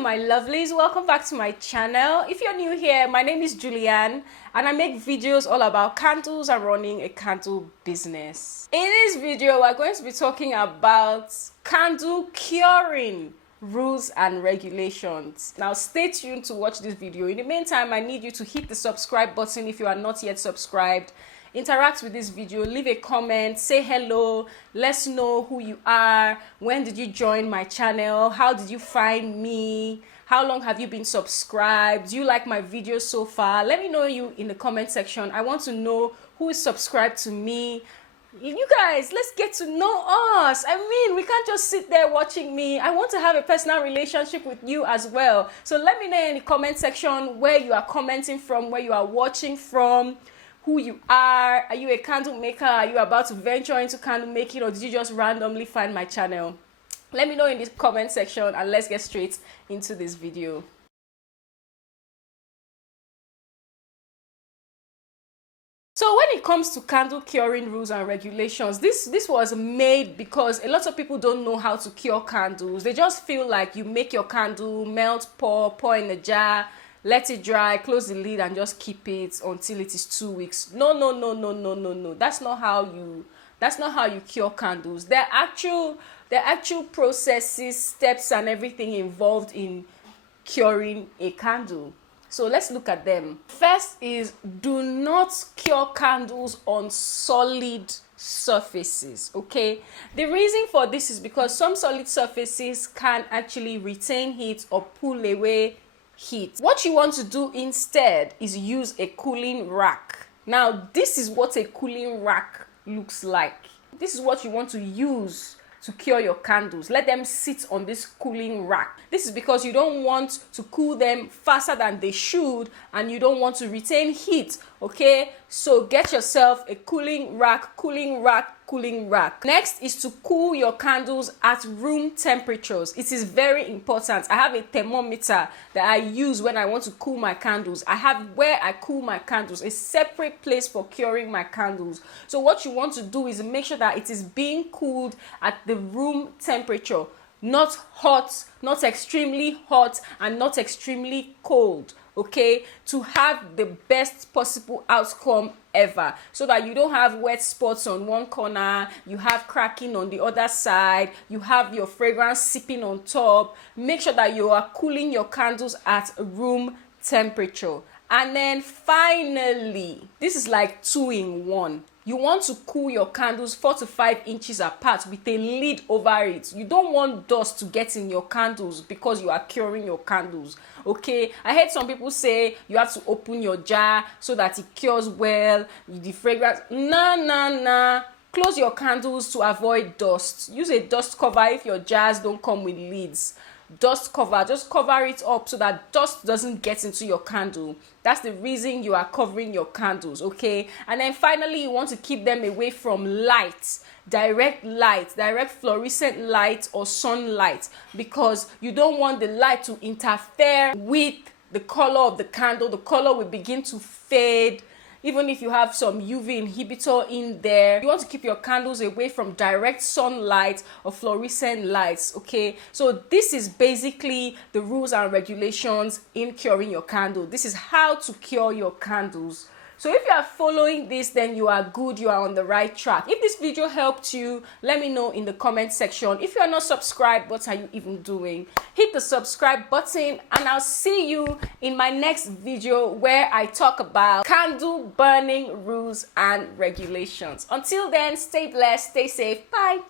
my lovelies, welcome back to my channel. If you're new here, my name is Julianne and I make videos all about candles and running a candle business. In this video, we're going to be talking about candle curing rules and regulations. Now stay tuned to watch this video. In the meantime, I need you to hit the subscribe button if you are not yet subscribed. Interact with this video, leave a comment, say hello, let's know who you are, when did you join my channel, how did you find me, how long have you been subscribed, do you like my videos so far? Let me know you in the comment section. I want to know who is subscribed to me. You guys, let's get to know us. I mean, we can't just sit there watching me. I want to have a personal relationship with you as well. So let me know in the comment section where you are commenting from, where you are watching from, who you are. Are you a candle maker? Are you about to venture into candle making, or did you just randomly find my channel? Let me know in the comment section and let's get straight into this video. So when it comes to candle curing rules and regulations, this was made because a lot of people don't know how to cure candles. They just feel like you make your candle, melt, pour in a jar, let it dry, close the lid and just keep it until it is 2 weeks. No. That's not how you cure candles. There are actual processes, steps and everything involved in curing a candle. So let's look at them. First is, do not cure candles on solid surfaces, okay? The reason for this is because some solid surfaces can actually retain heat or pull away heat. What you want to do instead is use a cooling rack. Now, this is what a cooling rack looks like. This is what you want to use to cure your candles. Let them sit on this cooling rack. This is because you don't want to cool them faster than they should and you don't want to retain heat, okay? So get yourself a cooling rack. Next is to cool your candles at room temperatures. It is very important. I have a thermometer that I use when I want to cool my candles. I have where I cool my candles, a separate place for curing my candles. So what you want to do is make sure that it is being cooled at the room temperature, not hot, not extremely hot and not extremely cold, okay, to have the best possible outcome ever, so that you don't have wet spots on one corner, you have cracking on the other side, you have your fragrance sipping on top. Make sure that you are cooling your candles at room temperature. And then finally, this is like 2 in 1. You want to cool your candles 4 to 5 inches apart with a lid over it. You don't want dust to get in your candles because you are curing your candles, okay? I heard some people say you have to open your jar so that it cures well, the fragrance. Nah. Close your candles to avoid dust. Use a dust cover if your jars don't come with lids. Dust cover, just cover it up so that dust doesn't get into your candle. That's the reason you are covering your candles, okay? And then finally, you want to keep them away from light, direct fluorescent light or sunlight, because you don't want the light to interfere with the color of the candle. The color will begin to fade. Even if you have some UV inhibitor in there, you want to keep your candles away from direct sunlight or fluorescent lights, okay? So this is basically the rules and regulations in curing your candle. This is how to cure your candles. So if you are following this, then you are good, you are on the right track. If this video helped you, let me know in the comment section. If you are not subscribed, what are you even doing? Hit the subscribe button and I'll see you in my next video where I talk about candle burning rules and regulations. Until then, stay blessed, stay safe, bye.